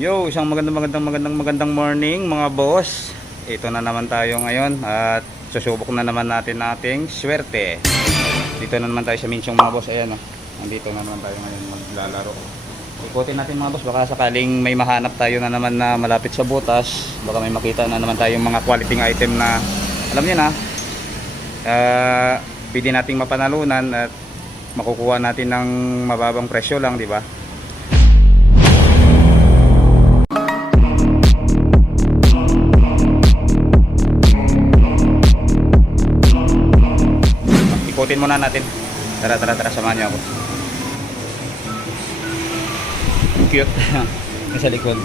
Yo, isang magandang morning mga boss. Ito na naman tayo ngayon at susubok na naman natin ating swerte. Dito na naman tayo sa Minchong mga boss. Ayan oh. Nandito na naman tayo ngayon maglalaro. Ikutin natin mga boss, baka sakaling may mahanap tayo na naman na malapit sa butas. Baka may makita na naman tayong mga quality item na alam niyo na. Pwede nating mapanalunan at makukuha natin ng mababang presyo lang, di ba? Ikutin muna natin. Tara, samahan niyo ako. Cute. Nasa likod.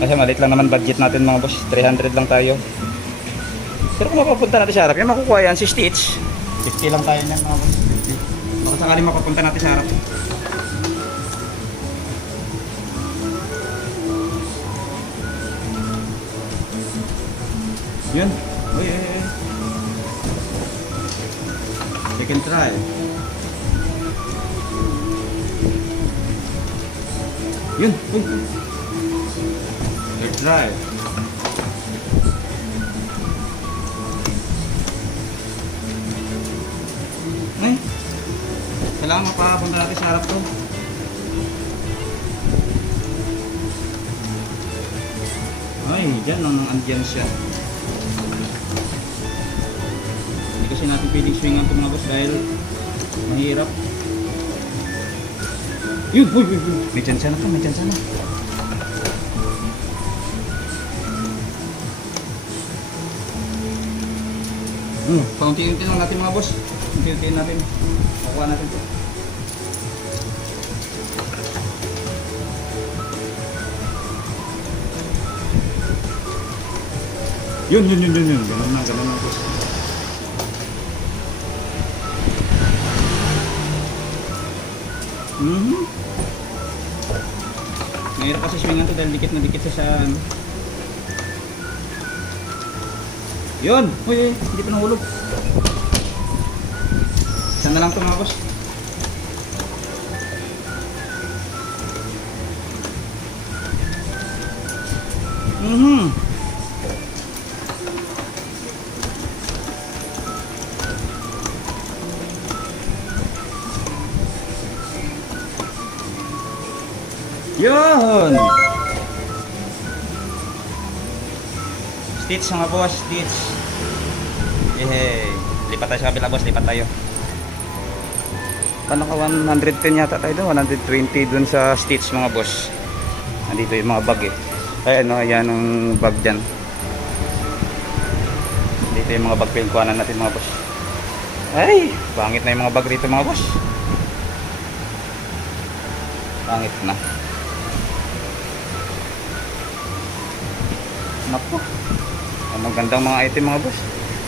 Kasi malit lang naman budget natin mga boss. 300 lang tayo. Pero kung mapapunta natin sa harap, yan makukuha yan si Stitch. 50 lang tayo niyan mga boss. 50. Baka sakaling mapapunta natin sa harap. Yun. Uy. You can try. Yun. Uy. Let's try. Ay. Kailangan mapapunta natin sa harap to. Ay, dyan lang andyan siya. Kasi natin pwedeng swingan ito mga boss dahil mahirap. Yun! Uy! May chance na ka, may chance na. Paunti-unti lang natin mga boss. Paunti-unti natin. Makuha natin ito. Yun. Ganun na boss. Mahirap kasi swingan to dahil dikit na dikit sa Yun! Uy, hindi pa nahulog. Isa na lang ito mga boss. Yun! Stitch mga boss, Stitch. Yehey. Lipat tayo sa kabila boss, lipat tayo. Paano ka 110 yata tayo doon? 120 dun sa Stitch mga boss. Nandito yung mga bag eh. Ayan o, ayan ang bag dyan. Dito yung mga bag pinkuhanan natin mga boss. Ay, pangit na yung mga bag dito mga boss. Pangit na. Naku. Ang magandang mga item mga boss.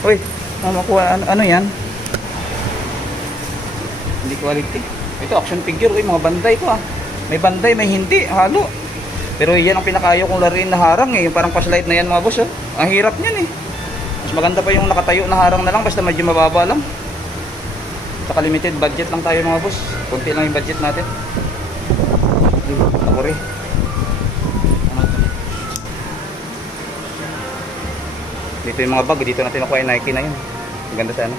Uy, makuha ano yan? Hindi quality. Ito action figure, uy, mga banday ko ah. May banday, may hindi, halo. Pero yan ang pinakayo kong laruin na harang eh, yung parang flashlight na yan mga boss oh. Ang hirap niyan eh. Mas maganda pa yung nakatayo na harang na lang basta medyo mababa lang. Saka limited budget lang tayo mga boss. Kunti lang yung budget natin. Ako rin. Dito yung mga bag, dito natin nakuha yung Nike na yun. Ang ganda sa ano.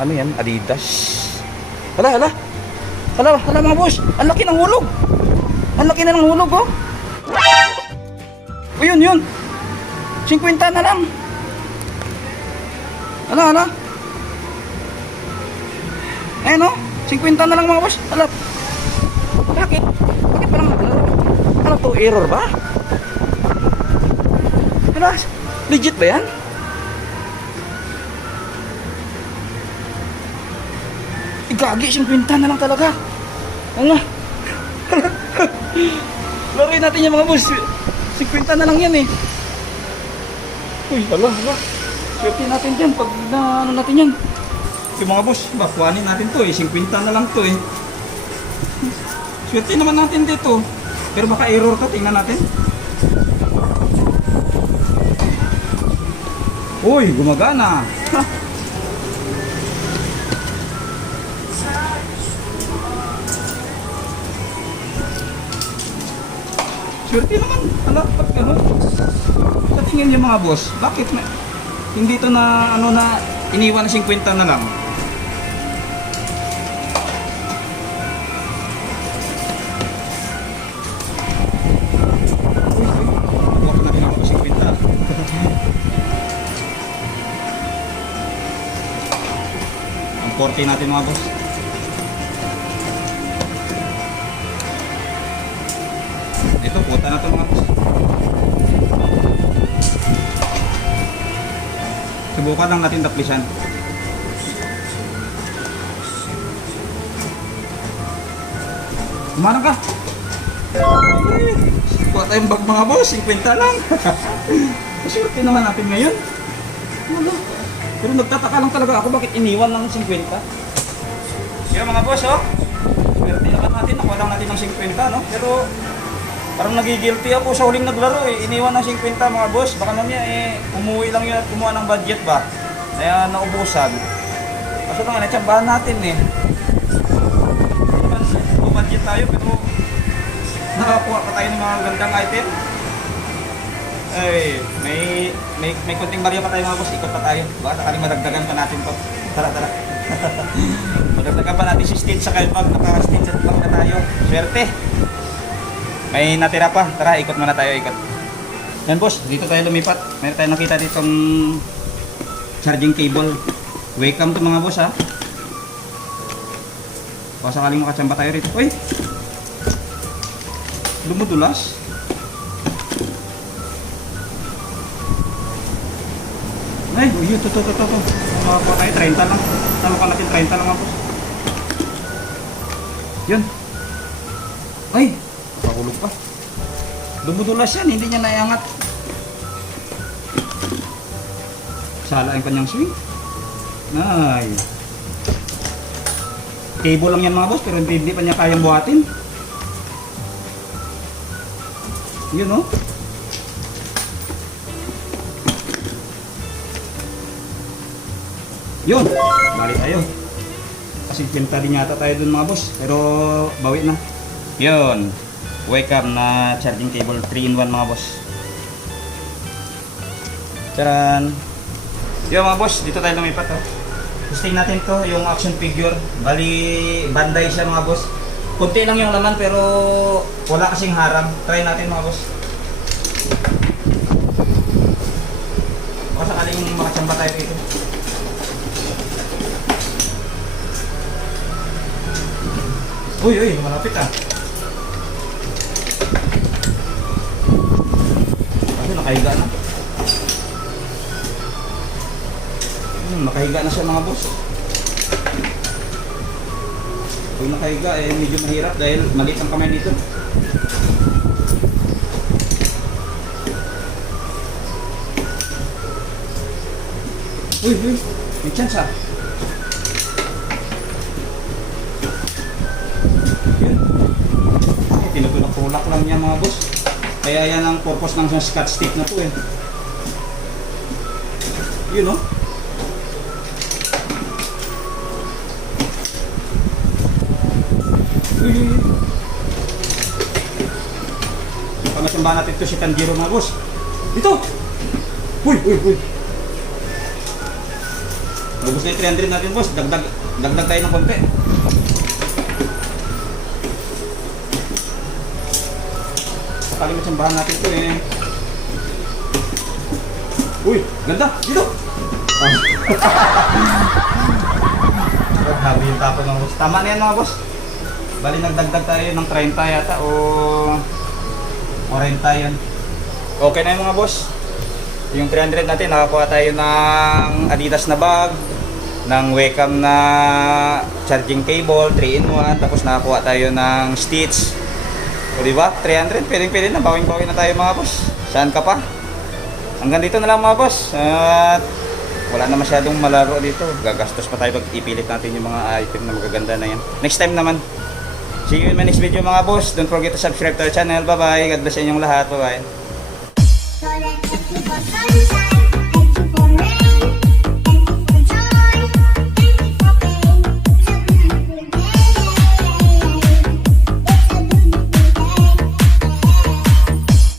Ano yan? Adidas. Hala mga boss. Ang laki ng hulog. Ang laki na ng hulog oh. O yun. 50 na lang. Hala. Ayan oh. 50 na lang mga boss. Hala. Bakit pa lang naglaro? Ano to? Error ba? Legit ba yan? Gagi, 50 na lang talaga. Ano? Laruin natin yung mga boss. 50 na lang yan eh. Uy, hala. Swerte natin dyan pag ano natin yan. Yung mga boss, bakuhanin natin to eh. 50 na lang to eh. Swerte naman natin dito. Pero baka error ka, tingnan natin. Uy, gumagana. Swerte naman. Ala, pag ano? Sa tingin niyo mga boss, bakit hindi to na ano na iniwan na 50 na lang? Huwag na rin ako 50. Ang 40 natin mga boss. Ito, puta na ito mga boss. Subukan lang natin taplisan. Kumarang ka. Kuha tayong bag mga boss, 50 lang. Maswerte naman natin ngayon. Wala. Pero nagtataka lang talaga ako bakit iniwan lang ng 50. Kaya mga boss, oh. Swerte naman natin, nakuha lang natin ng 50, no? Pero parang nagigilty ako sa huling naglaro eh. Iniwan ng 50 mga boss. Baka mamaya eh, umuwi lang yun at kumuha ng budget ba. Kaya naubusan. Kaso lang, natsambahan natin eh. Budget tayo pero nakakuha pa tayo ng mga gandang item. Ay, may konting barya pa tayo mga boss. Ikot pa tayo. Baka sakaling madagdagan pa natin to. Tara. Madagdagan pa natin si Stitch sa kalbag. Naka-Stitch at bag na tayo. Swerte. May natira pa. Tara, ikot muna tayo, ikot. Yan boss, dito tayo lumipat. Meron tayo nakita ditong charging cable. Welcome to mga boss ha. Baka sakaling makatsamba tayo rito. Uy! Lumudulas. Ay, uy, ito. Makakuha tayo, 30 lang. Talukan natin 30 lang mga boss. Yun. Ay! Pakahulog pa. Dumudulas yan, hindi niya naiangat. Sala yung kanyang swing. Ay. Cable lang yan mga boss, pero hindi pa niya kayang buhatin. Yun oh. Yun. Balik tayo. Kasi pinta din yata tayo dun mga boss. Pero bawit na. Yun. Wacom na charging cable 3-in-1 mga boss. Charan. Yo mga boss, dito tayo lumipat oh. Testing natin to, yung action figure. Bali, Bandai siya mga boss. Kunti lang yung laman pero wala kasing harang. Try natin mga boss. Baka sakaling makatsamba tayo dito. Uy, malapit ah. Kasi nakahiga na. Nakahiga na siya mga boss. Pag nakahiga eh medyo mahirap dahil maliit ang kamay dito. Uy, may chance ah. Yun. Tinutulak-tulak lang niya mga boss. Kaya yan ang purpose ng scotch tape na to eh. Yun oh. Pangasambahan natin ito si Tanjiro mga boss. Dito! Uy! Lubos na yung 300 natin boss. Dagdag tayo ng konti. Sakali masambahan natin ito eh. Uy! Ganda! Dito! Grabe yung tapo mga boss. Tama na yan mga boss. Bali nagdagdag tayo ng 30 yata o 40 yan. Okay na yung mga boss. Yung 300 natin, nakakuha tayo ng Adidas na bag, ng Wacom na charging cable, 3-in-1, tapos nakakuha tayo ng Stitch. O diba? 300, pwede na, bawing-bawing na tayo mga boss. Saan ka pa? Hanggang dito na lang mga boss. At wala na masyadong malaro dito. Gagastos pa tayo pag ipilit natin yung mga item na magaganda na yan. Next time naman. See you in my next video mga boss. Don't forget to subscribe to our channel. Bye bye. God bless sa inyong lahat. Bye bye.